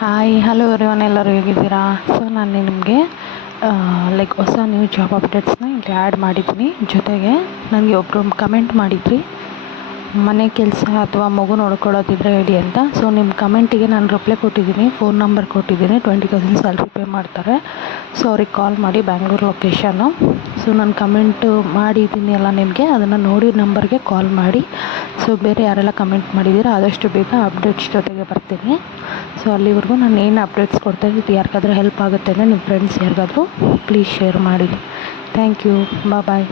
Hi hello everyone, ಎಲ್ಲರೂ ಹೇಗಿದ್ದೀರಾ? So ನಾನು ನಿಮಗೆ ಹೊಸ ನ್ಯೂ ಜಾಬ್ ಅಪ್ಡೇಟ್ಸ್ನ ಇಲ್ಲಿ ಆ್ಯಡ್ ಮಾಡಿದ್ದೀನಿ. ಜೊತೆಗೆ ನನಗೆ ಒಬ್ಬರು ಕಮೆಂಟ್ ಮಾಡಿದ್ರಿ, ಮನೆ ಕೆಲಸ ಅಥವಾ ಮಗು ನೋಡ್ಕೊಳ್ಳೋದಿದ್ರೆ ಹೇಳಿ ಅಂತ. ಸೊ ನಿಮ್ಮ ಕಮೆಂಟಿಗೆ ನಾನು ರಿಪ್ಲೈ ಕೊಟ್ಟಿದ್ದೀನಿ, ಫೋನ್ ನಂಬರ್ ಕೊಟ್ಟಿದ್ದೀನಿ. 20,000 ಸ್ಯಾಲ್ರಿ ಪೇ ಮಾಡ್ತಾರೆ. ಸೊ ಅವ್ರಿಗೆ ಕಾಲ್ ಮಾಡಿ, ಬ್ಯಾಂಗ್ಳೂರು ಲೊಕೇಶನ್ನು. ಸೊ ನಾನು ಕಮೆಂಟು ಮಾಡಿದ್ದೀನಿ ಅಲ್ಲ ನಿಮಗೆ, ಅದನ್ನು ನೋಡಿ ನಂಬರ್ಗೆ ಕಾಲ್ ಮಾಡಿ. ಸೊ ಬೇರೆ ಯಾರೆಲ್ಲ ಕಮೆಂಟ್ ಮಾಡಿದ್ದೀರಾ ಆದಷ್ಟು ಬೇಗ ಅಪ್ಡೇಟ್ಸ್ ಜೊತೆಗೆ ಬರ್ತೀನಿ. ಸೊ ಅಲ್ಲಿವರೆಗೂ ನಾನು ಏನು ಅಪ್ಡೇಟ್ಸ್ ಕೊಡ್ತಾಯಿದ್ದೀನಿ, ಇದು ಯಾರಿಗಾದ್ರೂ ಹೆಲ್ಪ್ ಆಗುತ್ತೆ ಅಂದರೆ ನಿಮ್ಮ ಫ್ರೆಂಡ್ಸ್ ಯಾರಿಗಾದ್ರೂ ಪ್ಲೀಸ್ ಶೇರ್ ಮಾಡಿ. Thank you, bye.